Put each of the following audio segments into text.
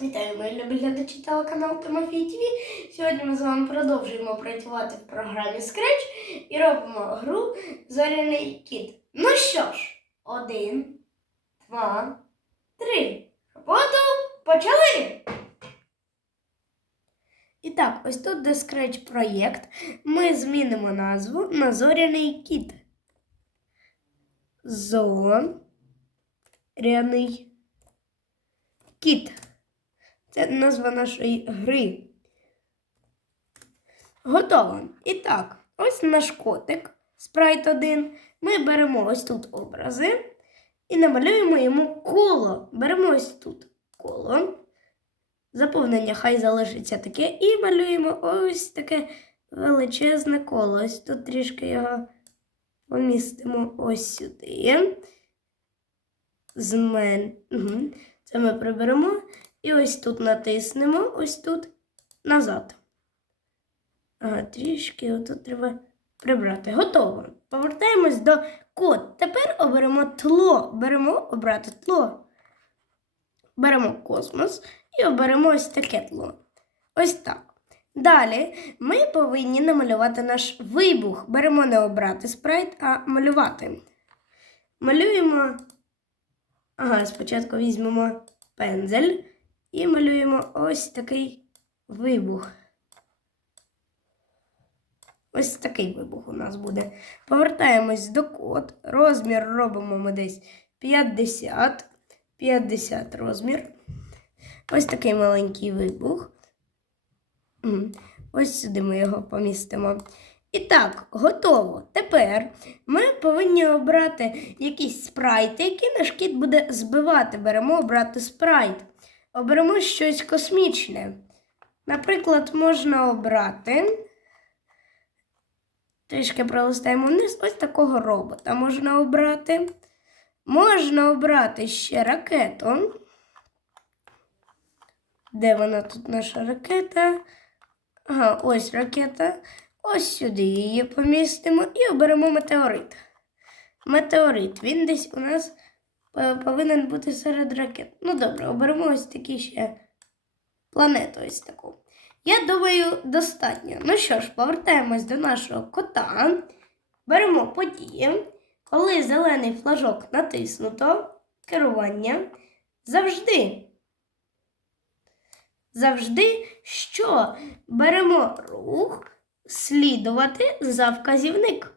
Вітаю, мої любі глядачі телеканалу Тимофій ТВ. Сьогодні ми з вами продовжуємо працювати в програмі Scratch і робимо гру Зоряний кіт. Ну що ж, один, два, три. Роботу почали! І так, ось тут де Scratch проєкт. Ми змінимо назву на Зоряний кіт. Зоряний кіт. Це назва нашої гри. Готово. І так, ось наш котик, спрайт 1. Ми беремо ось тут образи і намалюємо йому коло. Беремо ось тут коло. Заповнення хай залишиться таке. І малюємо ось таке величезне коло. Ось тут трішки його помістимо ось сюди. Змен... Це ми приберемо. І ось тут натиснемо, ось тут назад. Ага, трішки отут треба прибрати. Готово. Повертаємось до код. Тепер оберемо тло. Беремо обрати тло. Беремо космос і оберемо ось таке тло. Ось так. Далі ми повинні намалювати наш вибух. Беремо не обрати спрайт, а малювати. Малюємо. Ага, спочатку візьмемо пензель. І малюємо ось такий вибух. Ось такий вибух у нас буде. Повертаємось до код. Розмір робимо ми десь 50. 50 розмір. Ось такий маленький вибух. Ось сюди ми його помістимо. І так, готово. Тепер ми повинні обрати якісь спрайти, які наш кіт буде збивати. Беремо обрати спрайт. Оберемо щось космічне. Наприклад, можна обрати. Трішки пролистаємо вниз. Ось такого робота можна обрати. Можна обрати ще ракету. Де вона тут наша ракета? Ага, ось ракета. Ось сюди її помістимо і оберемо метеорит. Метеорит. Він десь у нас повинен бути серед ракет. Ну добре, оберемо ось такі ще планету ось таку. Я думаю, достатньо. Ну що ж, повертаємось до нашого кота. Беремо події. Коли зелений флажок натиснуто, керування завжди. Завжди що? Беремо рух слідувати за вказівник.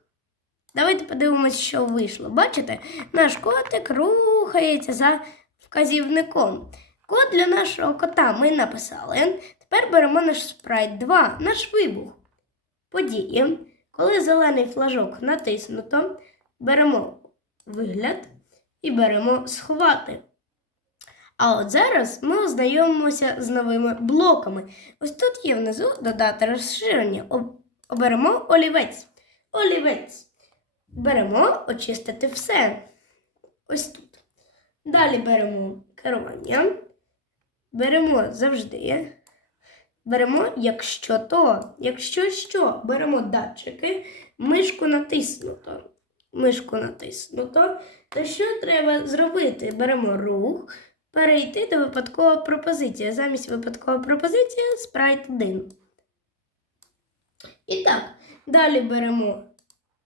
Давайте подивимось, що вийшло. Бачите, наш котик рухається за вказівником. Код для нашого кота ми написали. Тепер беремо наш спрайт 2, наш вибух. Події. Коли зелений флажок натиснуто, беремо вигляд і беремо сховати. А от зараз ми ознайомимося з новими блоками. Ось тут є внизу додати розширення. Оберемо олівець. Олівець. Беремо очистити все. Ось тут. Далі беремо керування. Беремо завжди. Беремо, якщо то, якщо що, беремо датчики, мишку натиснуто. Мишку натиснуто. То що треба зробити? Беремо рух, перейти до випадкова пропозиція. Замість випадкова пропозиція спрайт 1. І так, далі беремо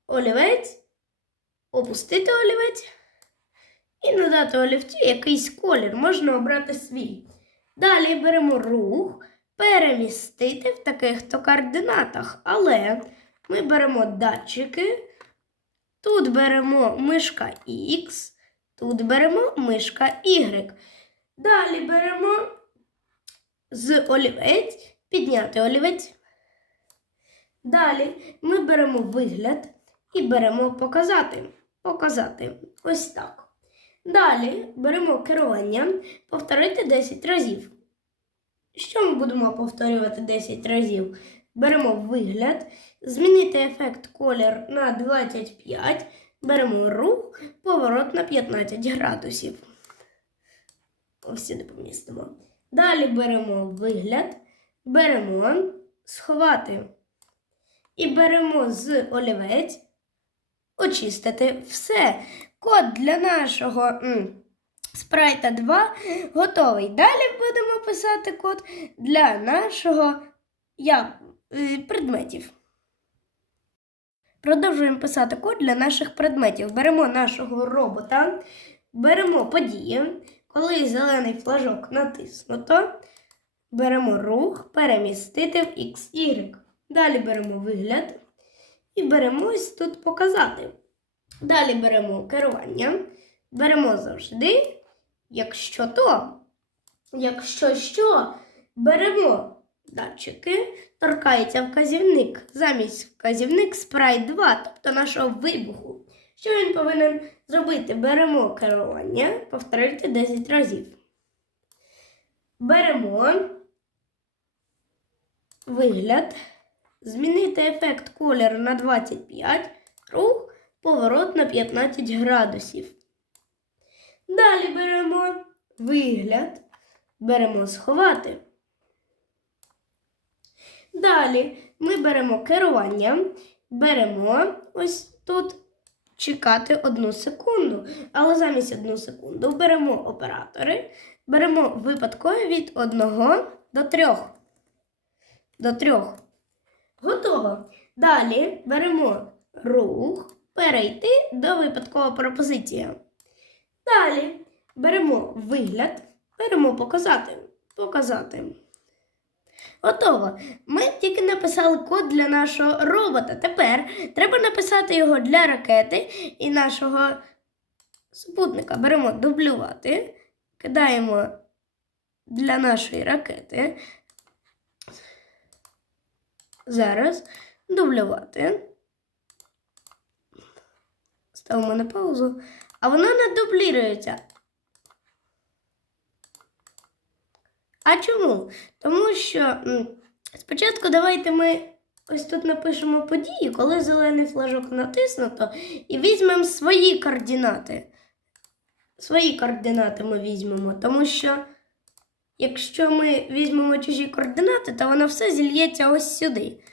олівець, опустити олівець і надати олівцю якийсь колір. Можна обрати свій. Далі беремо рух, перемістити в таких то координатах. Але ми беремо датчики. Тут беремо мишка X, тут беремо мишка Y. Далі беремо з олівець, підняти олівець. Далі ми беремо вигляд і беремо показати. Показати. Ось так. Далі беремо керування, повторити 10 разів. Що ми будемо повторювати 10 разів? Беремо вигляд, змінити ефект колір на 25, беремо рух, поворот на 15 градусів. Ось сюди помістимо. Далі беремо вигляд, беремо сховати. І беремо з олівець очистити все. Код для нашого спрайта 2 готовий. Далі будемо писати код для нашого я, е, предметів. Продовжуємо писати код для наших предметів. Беремо нашого робота, беремо події. Коли зелений флажок натиснуто, беремо рух, перемістити в XY. Далі беремо вигляд і беремо ось тут показати. Далі беремо керування, беремо завжди, якщо то, якщо що, беремо датчики, торкається вказівник. Замість вказівник спрайт 2, тобто нашого вибуху. Що він повинен зробити? Беремо керування, повторюйте 10 разів. Беремо вигляд, змінити ефект кольору на 25, рух, поворот на 15 градусів. Далі беремо вигляд, беремо сховати. Далі ми беремо керування, беремо ось тут чекати одну секунду. Але замість одну секунду беремо оператори, беремо випадкові від 1 до 3. До 3. Готово. Далі беремо рух, перейти до випадкова пропозиція. Далі беремо вигляд, беремо показати. Показати. Готово. Ми тільки написали код для нашого робота. Тепер треба написати його для ракети і нашого супутника. Беремо дублювати, кидаємо для нашої ракети. Зараз дублювати. Ставимо на паузу. А вона не дублірується. А чому? Тому що спочатку давайте ми ось тут напишемо події, коли зелений флажок натиснуто, і візьмемо свої координати. Свої координати ми візьмемо, тому що якщо ми візьмемо чужі координати, то воно все зільється ось сюди.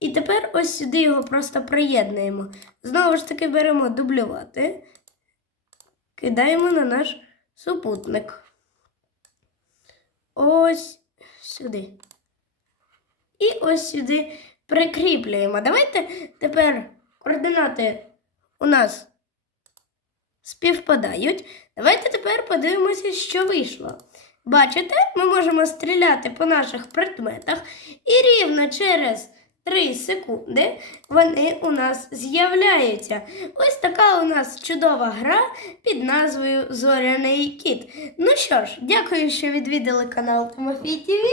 І тепер ось сюди його просто приєднуємо. Знову ж таки беремо дублювати, кидаємо на наш супутник. Ось сюди. І ось сюди прикріплюємо. Давайте тепер координати у нас співпадають. Давайте тепер подивимося, що вийшло. Бачите, ми можемо стріляти по наших предметах і рівно через 3 секунди вони у нас з'являються. Ось така у нас чудова гра під назвою Зоряний кіт. Ну що ж, дякую, що відвідали канал Тимофій ТВ.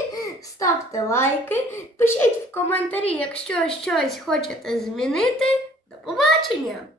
Ставте лайки, пишіть в коментарі, якщо щось хочете змінити. До побачення!